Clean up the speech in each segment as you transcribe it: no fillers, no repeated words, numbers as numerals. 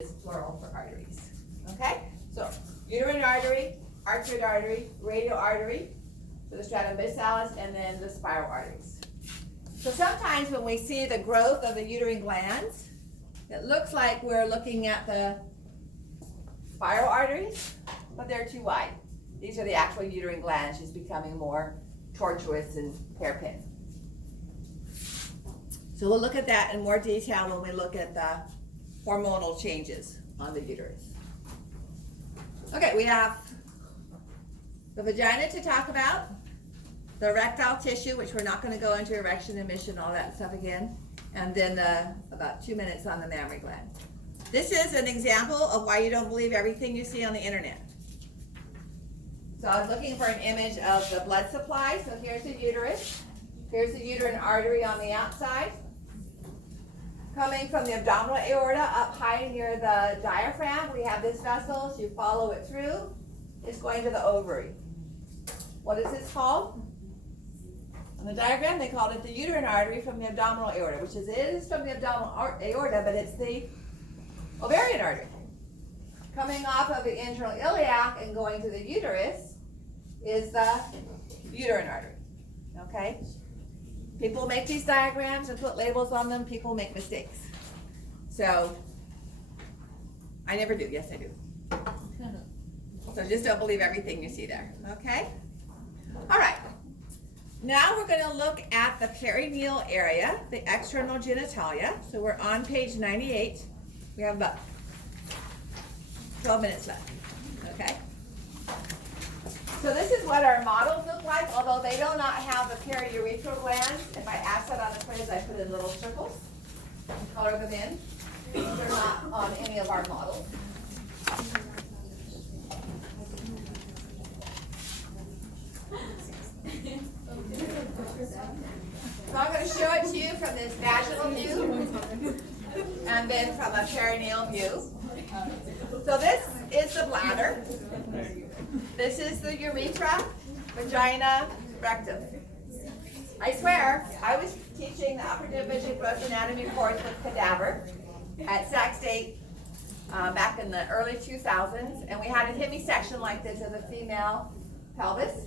is plural for arteries. Okay? So uterine artery, arcuate artery, radial artery, so the stratum bassalis, and then the spiral arteries. So sometimes when we see the growth of the uterine glands, it looks like we're looking at the spiral arteries, but they're too wide. These are the actual uterine glands just becoming more tortuous and hairpin. So we'll look at that in more detail when we look at the hormonal changes on the uterus. Okay, we have the vagina to talk about, the erectile tissue, which we're not going to go into erection, emission, all that stuff again, and then about 2 minutes on the mammary gland. This is an example of why you don't believe everything you see on the internet. So I was looking for an image of the blood supply. So here's the uterus. Here's the uterine artery on the outside. Coming from the abdominal aorta up high near the diaphragm, we have this vessel. So you follow it through. It's going to the ovary. What is this called? On the diagram, they called it the uterine artery from the abdominal aorta, which is, it is from the abdominal aorta, but it's the ovarian artery. Coming off of the internal iliac and going to the uterus is the uterine artery. Okay? People make these diagrams and put labels on them. People make mistakes. So, I never do. Yes, I do. So just don't believe everything you see there. Okay? All right. Now we're going to look at the perineal area, the external genitalia. So we're on page 98. We have about 12 minutes left. Okay? So this is what our models look like, although they do not have the periurethral glands. If I ask that on the quiz, I put in little circles and color them in. They're not on any of our models. So I'm going to show it to you from this vaginal view and then from a perineal view. So this is the bladder. This is the urethra, vagina, rectum. I swear, I was teaching the upper division growth anatomy course with cadaver at Sac State back in the early 2000s, and we had a hemisection like this of the female pelvis.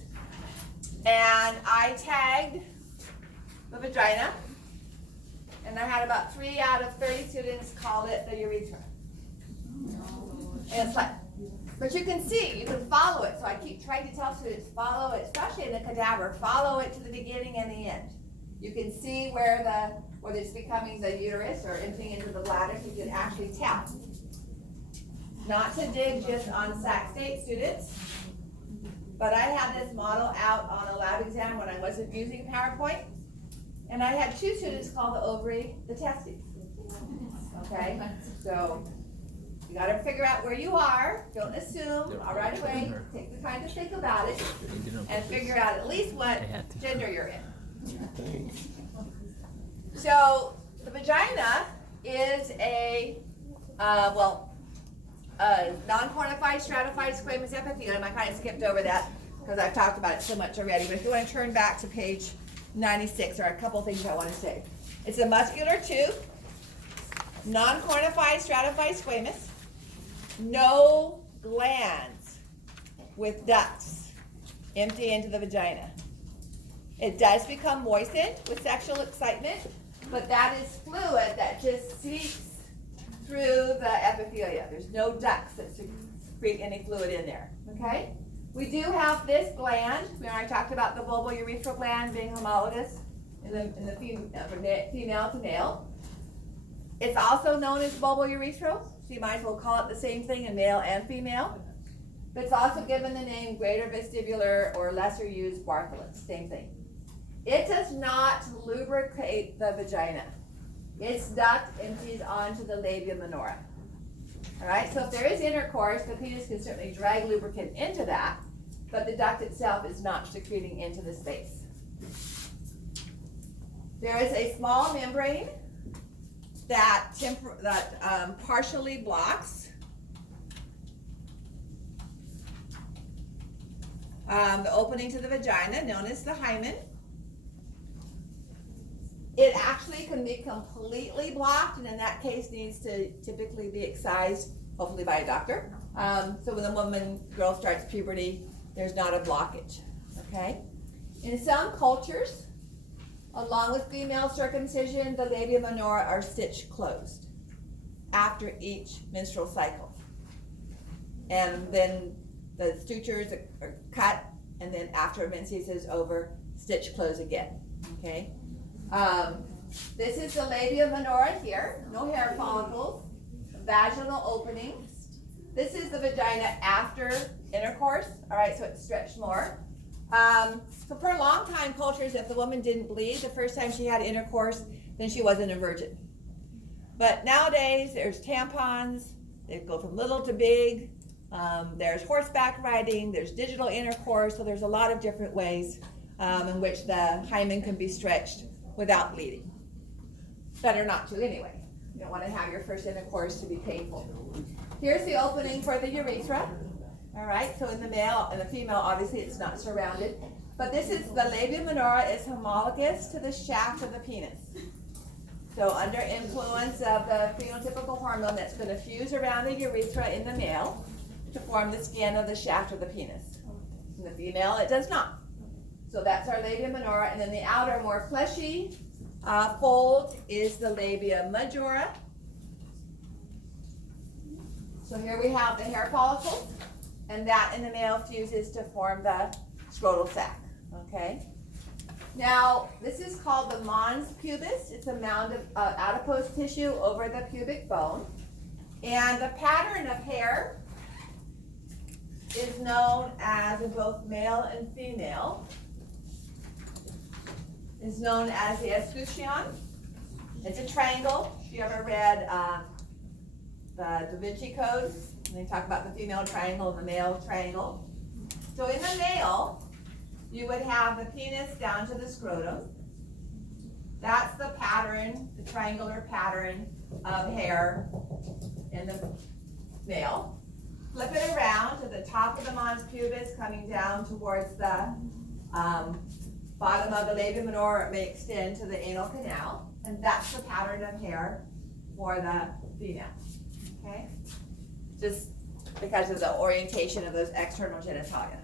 And I tagged the vagina, and I had about 3 out of 30 students call it the urethra. And it's like, but you can see, you can follow it. So I keep trying to tell students, follow it, especially in the cadaver, follow it to the beginning and the end. You can see whether it's becoming the uterus or emptying into the bladder, so you can actually tell. Not to dig just on Sac State students, but I had this model out on a lab exam when I wasn't using PowerPoint, and I had 2 students call the ovary the testes. Okay, so you got to figure out where you are. Don't assume right away. Take the time to think about it and figure out at least what gender you're in. So the vagina is a non-cornified stratified squamous epithelium. I kind of skipped over that because I've talked about it so much already. But if you want to turn back to page 96, there are a couple things I want to say. It's a muscular tube, non-cornified stratified squamous, no glands with ducts empty into the vagina. It does become moistened with sexual excitement, but that is fluid that just seeps through the epithelia. There's no ducts that secrete any fluid in there. Okay? We do have this gland. We already talked about the bulbourethral gland being homologous in the female to male. It's also known as bulbourethral, so you might as well call it the same thing in male and female. But it's also given the name greater vestibular or lesser used Bartholet, same thing. It does not lubricate the vagina. Its duct empties onto the labia minora. All right, so if there is intercourse, the penis can certainly drag lubricant into that, but the duct itself is not secreting into the space. There is a small membrane that partially blocks the opening to the vagina, known as the hymen. It actually can be completely blocked, and in that case needs to typically be excised, hopefully by a doctor. So when the girl starts puberty, there's not a blockage, okay? In some cultures, along with female circumcision, the labia minora are stitched closed after each menstrual cycle. And then the sutures are cut, and then after menses is over, stitch close again, okay? This is the labia minora here, no hair follicles, vaginal opening. This is the vagina after intercourse, all right, so it's stretched more. So for a long time cultures, if the woman didn't bleed the first time she had intercourse, then she wasn't a virgin. But nowadays, there's tampons, they go from little to big, there's horseback riding, there's digital intercourse, so there's a lot of different ways in which the hymen can be stretched without bleeding. Better not to anyway. You don't want to have your first intercourse to be painful. Here's the opening for the urethra. All right, so in the male and the female, obviously it's not surrounded. But this is the labia minora is homologous to the shaft of the penis. So under influence of the phenotypical hormone that's going to fuse around the urethra in the male to form the skin of the shaft of the penis. In the female, it does not. So that's our labia minora, and then the outer, more fleshy fold is the labia majora. So here we have the hair follicles, and that in the male fuses to form the scrotal sac, okay? Now, this is called the mons pubis. It's a mound of adipose tissue over the pubic bone. And the pattern of hair is known as, in both male and female, is known as the escutcheon. It's a triangle. If you ever read the Da Vinci Code, and they talk about the female triangle and the male triangle. So in the male, you would have the penis down to the scrotum. That's the pattern, the triangular pattern of hair in the male. Flip it around to the top of the mons pubis, coming down towards the bottom of the labia minora. It may extend to the anal canal, and that's the pattern of hair for the female. Okay, just because of the orientation of those external genitalia.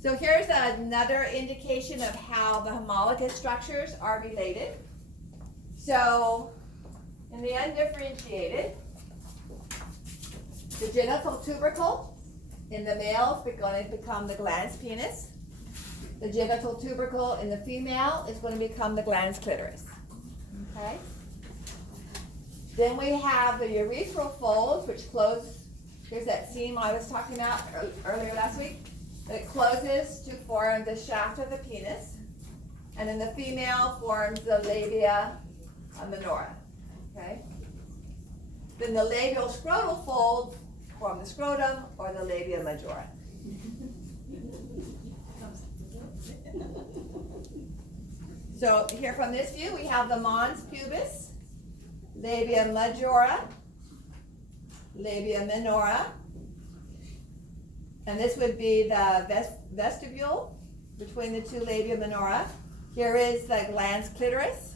So here's another indication of how the homologous structures are related. So in the undifferentiated, the genital tubercle in the male is going to become the glans penis. The genital tubercle in the female is going to become the glans clitoris. Okay. Then we have the urethral folds, which close. Here's that seam I was talking about earlier last week. It closes to form the shaft of the penis, and then the female forms the labia minora. Okay. Then the labial scrotal folds form the scrotum or the labia majora. So here from this view, we have the mons pubis, labia majora, labia minora, and this would be the vestibule between the two labia minora. Here is the glans clitoris,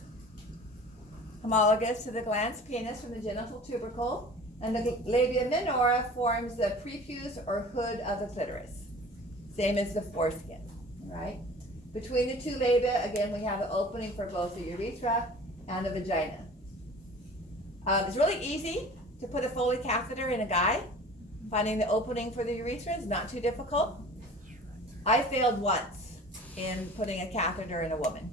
homologous to the glans penis from the genital tubercle, and the labia minora forms the prepuce or hood of the clitoris, same as the foreskin, right? Between the two labia, again, we have an opening for both the urethra and the vagina. It's really easy to put a Foley catheter in a guy. Finding the opening for the urethra is not too difficult. I failed once in putting a catheter in a woman.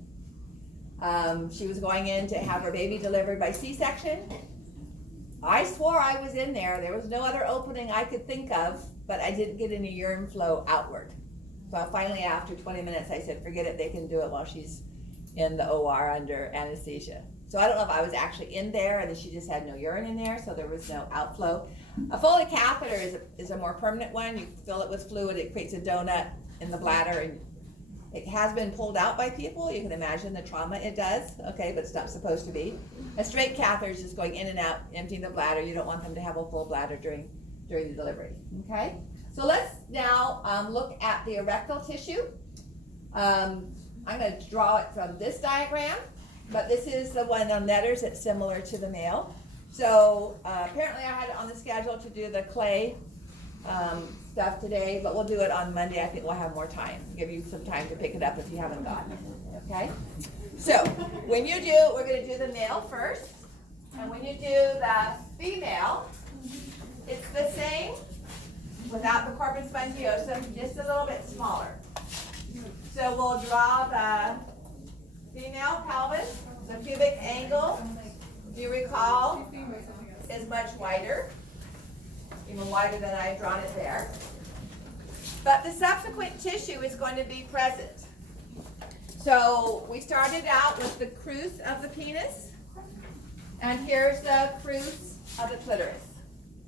She was going in to have her baby delivered by C-section. I swore I was in there. There was no other opening I could think of, but I didn't get any urine flow outward. So finally, after 20 minutes, I said, forget it, they can do it while she's in the OR under anesthesia. So I don't know if I was actually in there and then she just had no urine in there, so there was no outflow. A Foley catheter is a more permanent one. You fill it with fluid, it creates a donut in the bladder, and it has been pulled out by people. You can imagine the trauma it does, okay, but it's not supposed to be. A straight catheter is just going in and out, emptying the bladder. You don't want them to have a full bladder during the delivery, okay? So let's now look at the erectile tissue. I'm going to draw it from this diagram, but this is the one on letters that's similar to the male. So apparently I had it on the schedule to do the clay stuff today, but we'll do it on Monday. I think we'll have more time. Give you some time to pick it up if you haven't gotten it. Okay? So when you do, we're going to do the male first. And when you do the female, it's the same without the corpus spongiosum, just a little bit smaller. So we'll draw the female pelvis. The pubic angle, if you recall, is much wider, even wider than I've drawn it there. But the subsequent tissue is going to be present. So we started out with the crus of the penis, and here's the crus of the clitoris.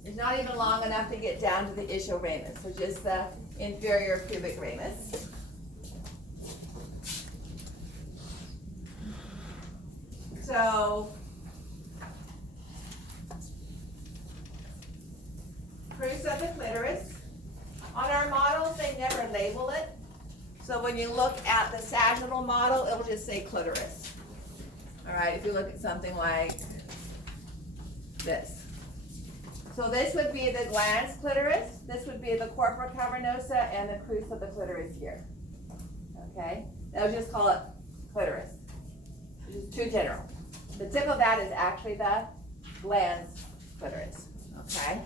It's not even long enough to get down to the ischial ramus, so just the inferior pubic ramus. So, crus of the clitoris. On our models, they never label it. So when you look at the sagittal model, it'll just say clitoris. All right, if you look at something like this. So this would be the glans clitoris, this would be the corpora cavernosa, and the crus of the clitoris here. Okay, they'll just call it clitoris. It's too general. The tip of that is actually the glans clitoris. Okay.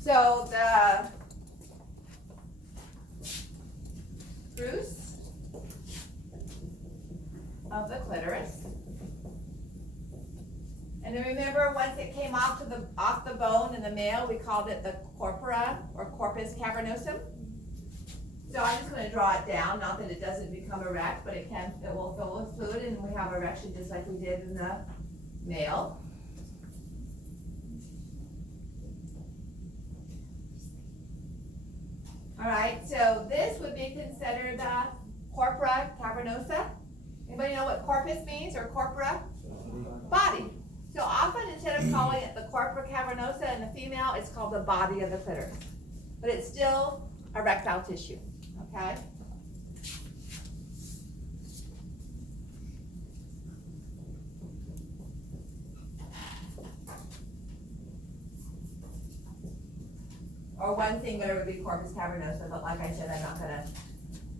So the crus of the clitoris. And then remember, once it came off the bone in the male, we called it the corpora or corpus cavernosum. So I'm just going to draw it down, not that it doesn't become erect, but it will fill with fluid, and we have erection just like we did in the male. All right, so this would be considered the corpora cavernosa. Anybody know what corpus means, or corpora? Body. So often, instead of calling it the corpora cavernosa in the female, it's called the body of the clitoris. But it's still erectile tissue, okay? Or one singular would be corpus cavernosa, but like I said, I'm not going to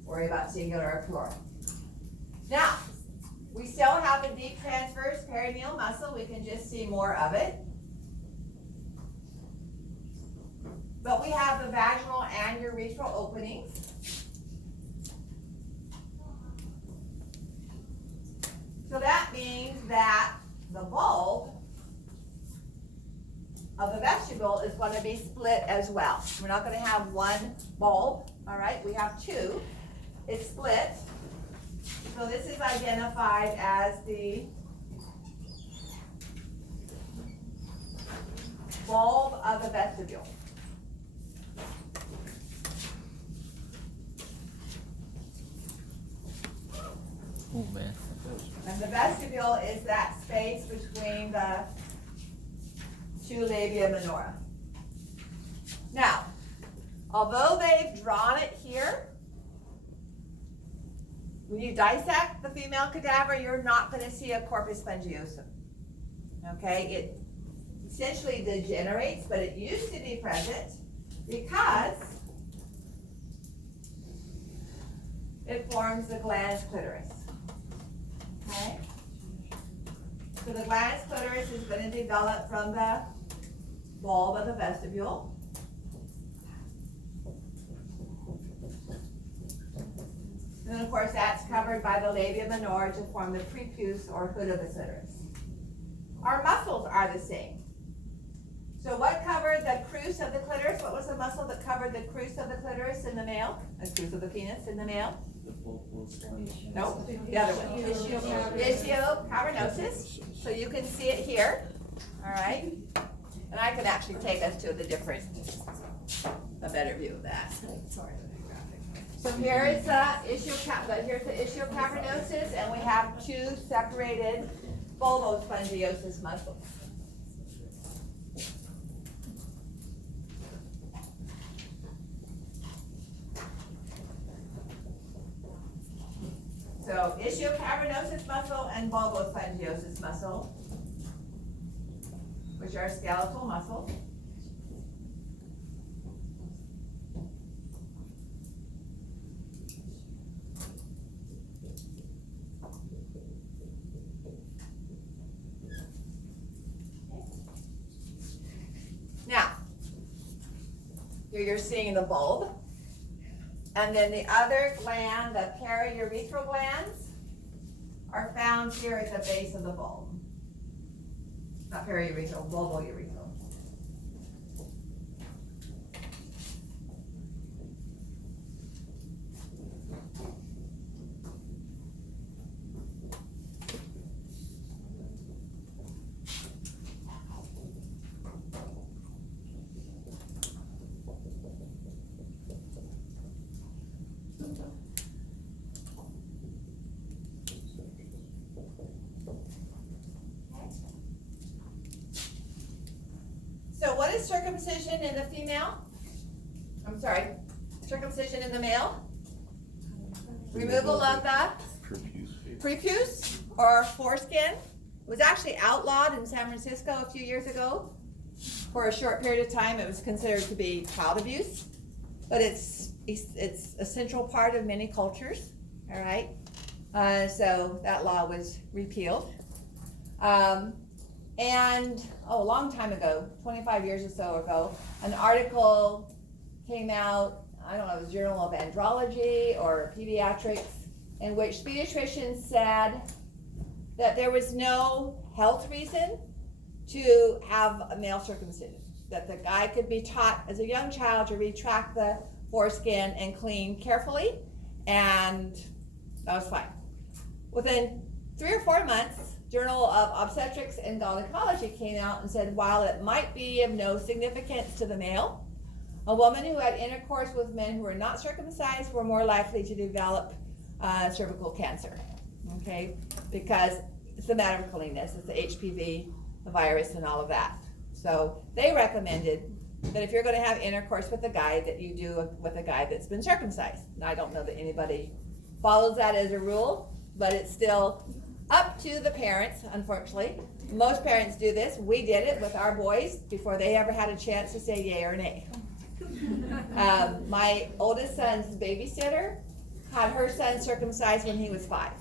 worry about singular or plural. Now, we still have the deep transverse perineal muscle. We can just see more of it. But we have the vaginal and urethral openings. So that means that the bulb of the vestibule is going to be split as well. We're not going to have one bulb, all right? We have two. It's split. So this is identified as the bulb of the vestibule. Oh man. And the vestibule is that space between the two labia minora. Now, although they've drawn it here, when you dissect the female cadaver, you're not going to see a corpus spongiosum. Okay, it essentially degenerates, but it used to be present because it forms the glans clitoris. Okay, so the glans clitoris is going to develop from the bulb of the vestibule. And of course, that's covered by the labia minora to form the prepuce or hood of the clitoris. Our muscles are the same. So what covered the crus of the clitoris? What was the muscle that covered the crus of the clitoris in the male? The crus of the penis in the male? Nope, the other one. Ischio cavernosus. So you can see it here. All right. And I can actually take us to a better view of that. So here is the here's the ischio cavernosus, and we have two separated bulbospongiosus muscles. So ischial-cavernosus muscle and bulbospongiosus muscle, which are skeletal muscles. Now, here you're seeing the bulb. And then the other gland, the periurethral glands, are found here at the base of the bulb. Not periurethral, bulbourethral. So what is circumcision in the female? I'm sorry, circumcision in the male? Removal of the prepuce or foreskin. It was actually outlawed in San Francisco a few years ago. For a short period of time, it was considered to be child abuse, but it's a central part of many cultures, all right? So that law was repealed. And a long time ago, 25 years or so ago, an article came out, I don't know, it was Journal of Andrology or Pediatrics, in which pediatricians said that there was no health reason to have a male circumcision, that the guy could be taught as a young child to retract the foreskin and clean carefully, and that was fine. Within 3 or 4 months, Journal of Obstetrics and Gynecology came out and said, while it might be of no significance to the male, a woman who had intercourse with men who were not circumcised were more likely to develop cervical cancer, okay? Because it's a matter of cleanliness, it's the HPV, the virus, and all of that. So they recommended that if you're gonna have intercourse with a guy, that you do with a guy that's been circumcised. And I don't know that anybody follows that as a rule, but it's still up to the parents, unfortunately. Most parents do this. We did it with our boys before they ever had a chance to say yay or nay. My oldest son's babysitter had her son circumcised when he was 5.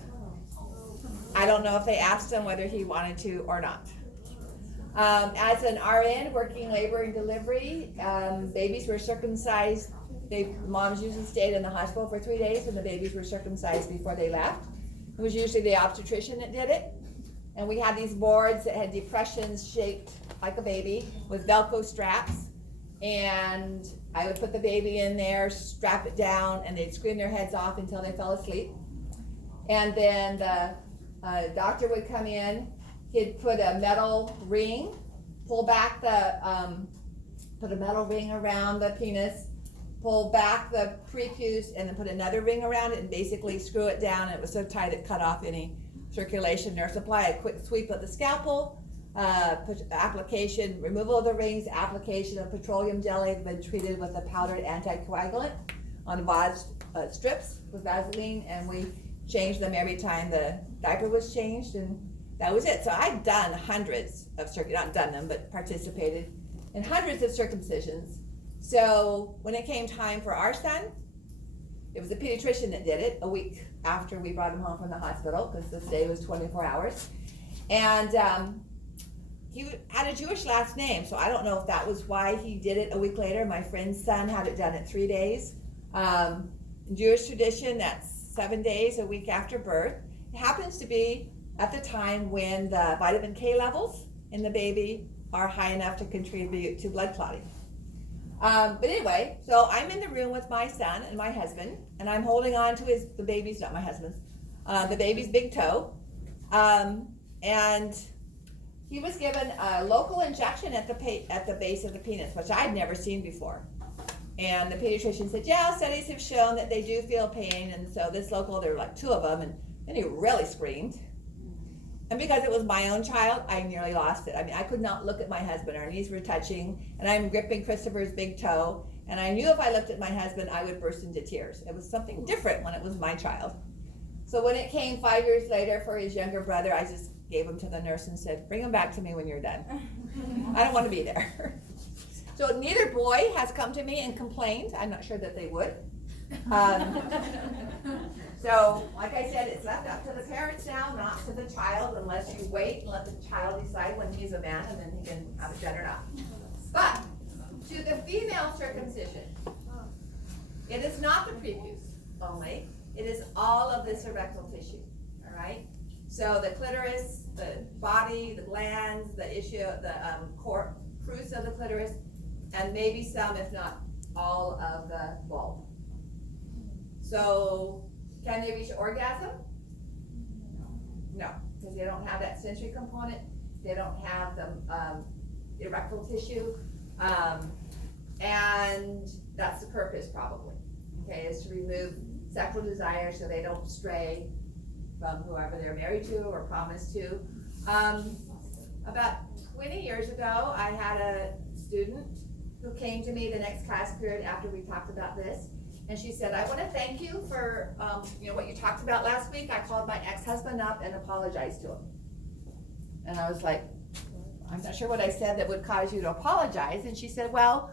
I don't know if they asked him whether he wanted to or not. As an RN working labor and delivery, babies were circumcised. Moms usually stayed in the hospital for 3 days and the babies were circumcised before they left. It was usually the obstetrician that did it. And we had these boards that had depressions shaped like a baby with Velcro straps. And I would put the baby in there, strap it down, and they'd scream their heads off until they fell asleep. And then the doctor would come in, he'd put a metal ring, pull back put a metal ring around the penis, pull back the prepuce, and then put another ring around it and basically screw it down. And it was so tight it cut off any circulation or supply. A quick sweep of the scalpel, application, removal of the rings, application of petroleum jelly that had been treated with a powdered anticoagulant on vod strips with Vaseline, and we changed them every time the diaper was changed, and that was it. So I'd done hundreds of not done them, but participated in hundreds of circumcisions. So when it came time for our son, it was a pediatrician that did it a week after we brought him home from the hospital, because the stay was 24 hours. And he had a Jewish last name, so I don't know if that was why he did it a week later. My friend's son had it done in 3 days. In Jewish tradition, that's 7 days, a week after birth. It happens to be at the time when the vitamin K levels in the baby are high enough to contribute to blood clotting. But anyway, so I'm in the room with my son and my husband, and I'm holding on to the baby's, not my husband's, the baby's big toe. And he was given a local injection at the base of the penis, which I'd never seen before. And the pediatrician said, yeah, studies have shown that they do feel pain. And so this local, there were like 2 of them, and then he really screamed. And because it was my own child, I nearly lost it. I mean, I could not look at my husband. Our knees were touching, and I'm gripping Christopher's big toe. And I knew if I looked at my husband, I would burst into tears. It was something different when it was my child. So when it came 5 years later for his younger brother, I just gave him to the nurse and said, bring him back to me when you're done. I don't want to be there. So neither boy has come to me and complained. I'm not sure that they would. So, like I said, it's left up to the parents now, not to the child, unless you wait and let the child decide when he's a man and then he can have it done or not. But to the female circumcision, it is not the prepuce only. It is all of the cervical tissue. All right. So the clitoris, the body, the glands, the crus of the clitoris, and maybe some, if not all, of the bulb. So, can they reach orgasm? No, because they don't have that sensory component. They don't have the erectile tissue, and that's the purpose probably. Okay, is to remove sexual desire so they don't stray from whoever they're married to or promised to. About 20 years ago, I had a student who came to me the next class period after we talked about this. And she said, I want to thank you for what you talked about last week. I called my ex-husband up and apologized to him. And I was like, I'm not sure what I said that would cause you to apologize. And she said, well,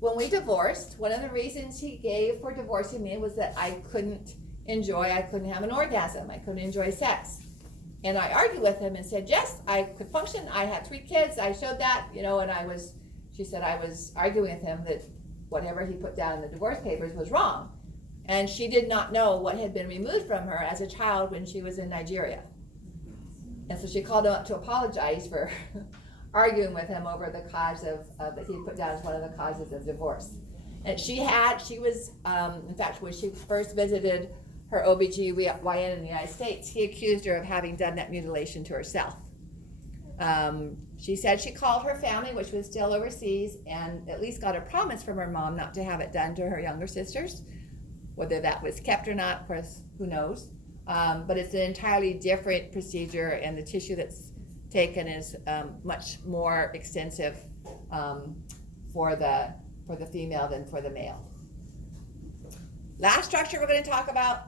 when we divorced, one of the reasons he gave for divorcing me was that I couldn't have an orgasm. I couldn't enjoy sex. And I argued with him and said, yes, I could function. I had 3 kids. I showed that, and she said I was arguing with him that whatever he put down in the divorce papers was wrong. And she did not know what had been removed from her as a child when she was in Nigeria. And so she called him up to apologize for arguing with him over the cause that he put down as one of the causes of divorce. And in fact, when she first visited her OBGYN in the United States, he accused her of having done that mutilation to herself. She said she called her family, which was still overseas, and at least got a promise from her mom not to have it done to her younger sisters. Whether that was kept or not, of course, who knows? But it's an entirely different procedure, and the tissue that's taken is much more extensive for the female than for the male. Last structure we're going to talk about,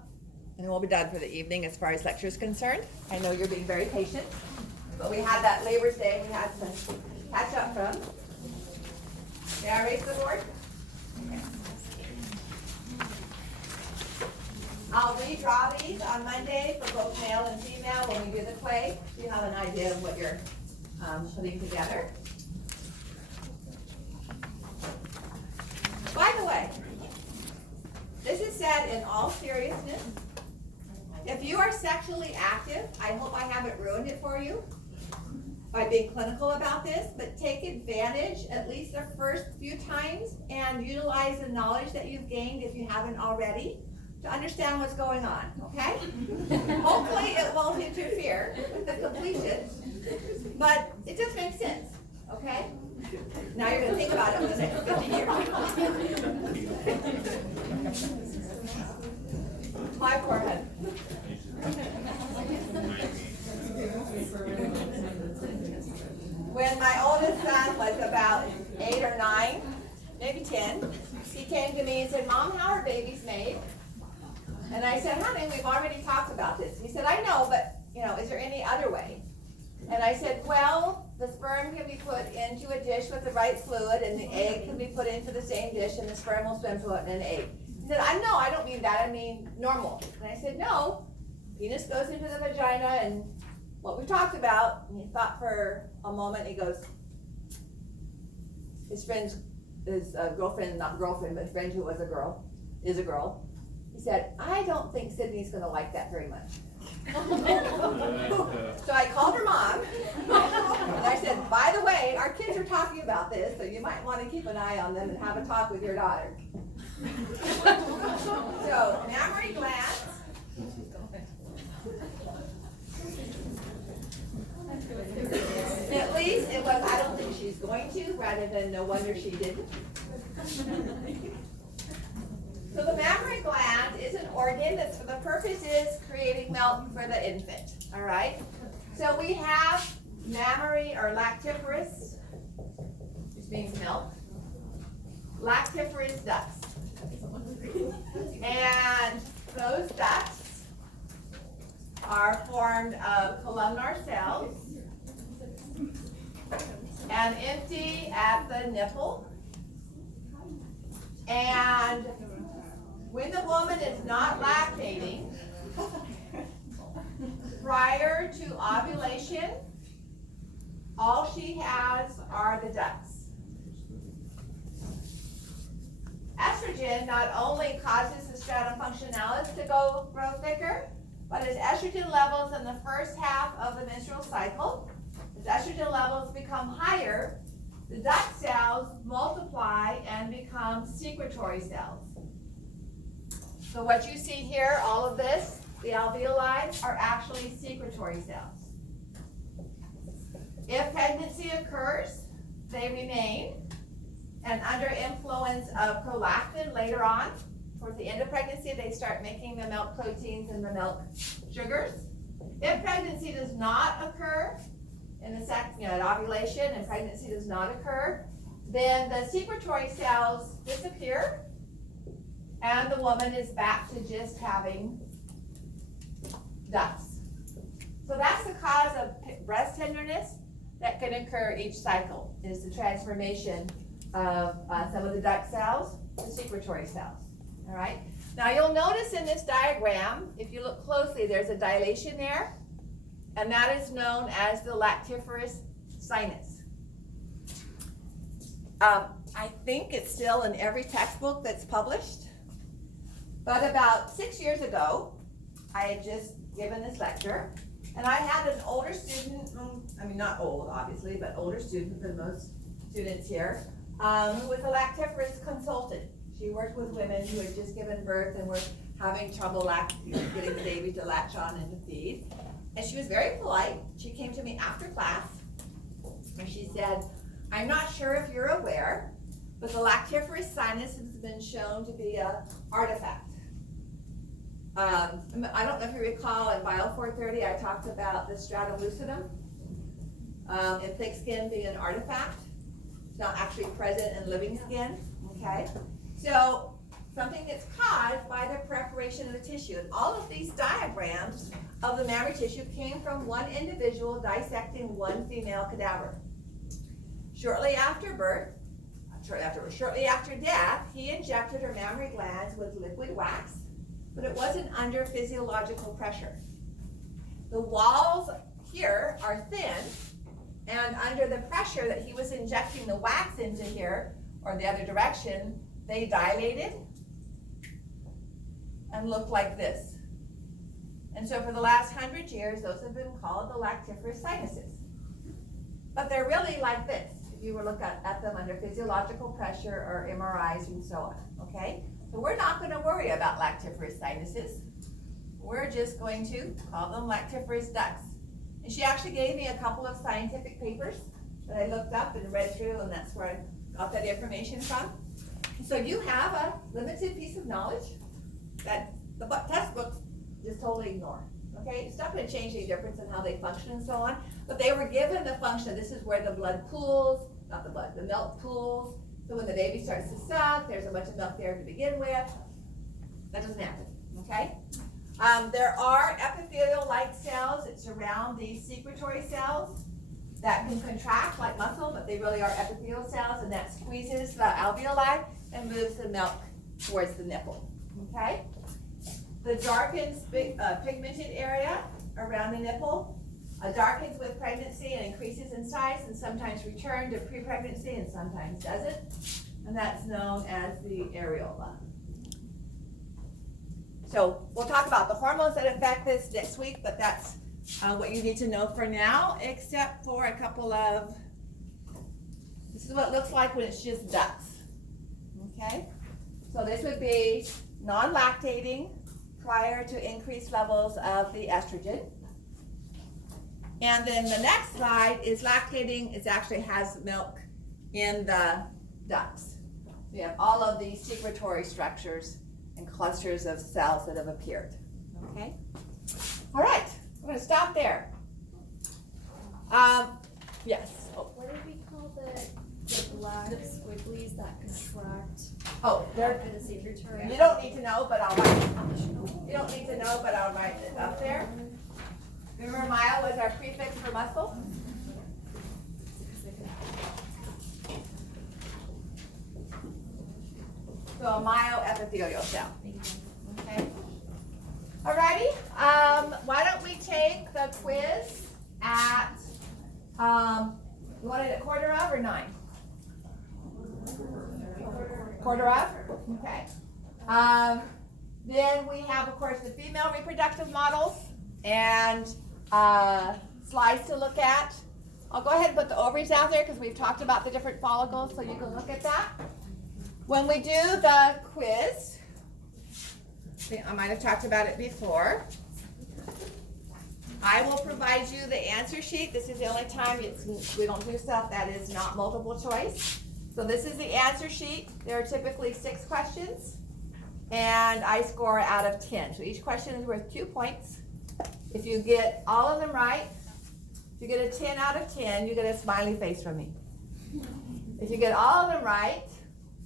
and we'll be done for the evening as far as lecture is concerned. I know you're being very patient. But we had that Labor's Day we had to catch up from. May I raise the board? Okay. I'll redraw these on Monday for both male and female when we do the clay. So you have an idea of what you're putting together. By the way, this is said in all seriousness. If you are sexually active, I hope I haven't ruined it for you by being clinical about this, but take advantage at least the first few times and utilize the knowledge that you've gained, if you haven't already, to understand what's going on, okay? Hopefully it won't interfere with the completion, but it just makes sense, okay? Now you're going to think about it for the next 50 years. My forehead. When my oldest son was about 8 or 9, maybe 10, he came to me and said, Mom, how are babies made? And I said, honey, we've already talked about this. He said, I know, but, is there any other way? And I said, well, the sperm can be put into a dish with the right fluid, and the egg can be put into the same dish, and the sperm will swim to it in an egg. He said, I don't mean that, I mean normal. And I said, no, penis goes into the vagina, and what we talked about, and he thought for a moment, he goes, his girlfriend, not girlfriend, but friend who was a girl, is a girl. He said, I don't think Sydney's gonna like that very much. So I called her mom, and I said, by the way, our kids are talking about this, so you might want to keep an eye on them and have a talk with your daughter. So, mammary glands. At least it was, I don't think she's going to, rather than no wonder she didn't. So the mammary gland is an organ that's for the purpose is creating milk for the infant, all right? So we have mammary or lactiferous, which means milk, lactiferous ducts. And those ducts are formed of columnar cells and empty at the nipple. And when the woman is not lactating, prior to ovulation, all she has are the ducts. Estrogen not only causes the stratum functionalis to grow thicker, but as estrogen levels in the first half of the menstrual cycle, as estrogen levels become higher, the duct cells multiply and become secretory cells. So what you see here, all of this, the alveoli, are actually secretory cells. If pregnancy occurs, they remain, and under influence of prolactin later on, towards the end of pregnancy, they start making the milk proteins and the milk sugars. If pregnancy does not occur, at ovulation and pregnancy does not occur, then the secretory cells disappear, and the woman is back to just having ducts. So that's the cause of breast tenderness that can occur each cycle, is the transformation of some of the duct cells to secretory cells. All right. Now you'll notice in this diagram, if you look closely, there's a dilation there, and that is known as the lactiferous sinus. I think it's still in every textbook that's published, but about 6 years ago, I had just given this lecture, and I had an older student, not old obviously, but older student than most students here, who was a lactiferous consultant. She worked with women who had just given birth and were having trouble getting the baby to latch on and to feed. And she was very polite. She came to me after class, and she said, "I'm not sure if you're aware, but the lactiferous sinus has been shown to be an artifact." I don't know if you recall in Bio 430, I talked about the stratum lucidum in thick skin being an artifact. It's not actually present in living skin, okay? So something that's caused by the preparation of the tissue. And all of these diagrams of the mammary tissue came from one individual dissecting one female cadaver. Shortly after death, he injected her mammary glands with liquid wax, but it wasn't under physiological pressure. The walls here are thin, and under the pressure that he was injecting the wax into here, or the other direction, they dilated and looked like this. And so for the last 100 years, those have been called the lactiferous sinuses. But they're really like this, if you were to look at them under physiological pressure or MRIs and so on, okay? So we're not going to worry about lactiferous sinuses. We're just going to call them lactiferous ducts. And she actually gave me a couple of scientific papers that I looked up and read through, and that's where I got that information from. So you have a limited piece of knowledge that the textbooks just totally ignore. Okay, it's not going to change any difference in how they function and so on, but they were given the function. This is where the blood pools, not the blood, the milk pools. So when the baby starts to suck, there's a bunch of milk there to begin with. That doesn't happen, okay? There are epithelial-like cells that surround these secretory cells that can contract like muscle, but they really are epithelial cells, and that squeezes the alveoli and moves the milk towards the nipple, okay? The darkened pigmented area around the nipple darkens with pregnancy and increases in size, and sometimes return to pre-pregnancy and sometimes doesn't, and that's known as the areola. So we'll talk about the hormones that affect this next week, but that's what you need to know for now, except for a couple of, this is what it looks like when it's just ducts, okay? So this would be non-lactating prior to increased levels of the estrogen. And then the next slide is lactating. It actually has milk in the ducts. We have all of these secretory structures and clusters of cells that have appeared. Okay? All right, I'm going to stop there. Yes. Oh. What did we call the black squigglies that contract Oh, they're, after the secretory? you don't need to know, but I'll write it. You don't need to know, but I'll write it up there. our prefix for muscle? So a myoepithelial cell. Okay. Alrighty. Why don't we take the quiz at you want it at 1/4 or 9? 1/4? Okay. Then we have, of course, the female reproductive models and slides to look at. I'll go ahead and put the ovaries out there because we've talked about the different follicles, so you can look at that. When we do the quiz, I might have talked about it before. I will provide you the answer sheet. This is the only time we don't do stuff that is not multiple choice. So this is the answer sheet. There are typically 6 questions, and I score out of 10. So each question is worth 2 points. If you get all of them right, if you get a 10 out of 10, you get a smiley face from me. If you get all of them right,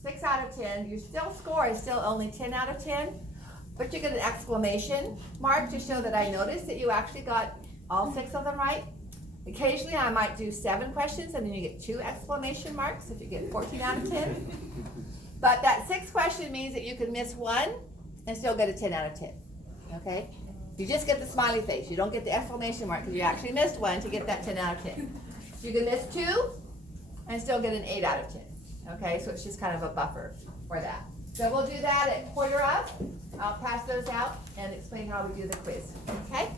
6 out of 10, your score is still only 10 out of 10, but you get an exclamation mark to show that I noticed that you actually got all 6 of them right. Occasionally I might do 7 questions and then you get 2 exclamation marks if you get 14 out of 10. But that 6th question means that you can miss 1 and still get a 10 out of 10, okay? You just get the smiley face. You don't get the exclamation mark because you actually missed 1 to get that 10 out of 10. You can miss 2 and still get an 8 out of 10, okay? So it's just kind of a buffer for that. So we'll do that at 1/4. I'll pass those out and explain how we do the quiz, okay?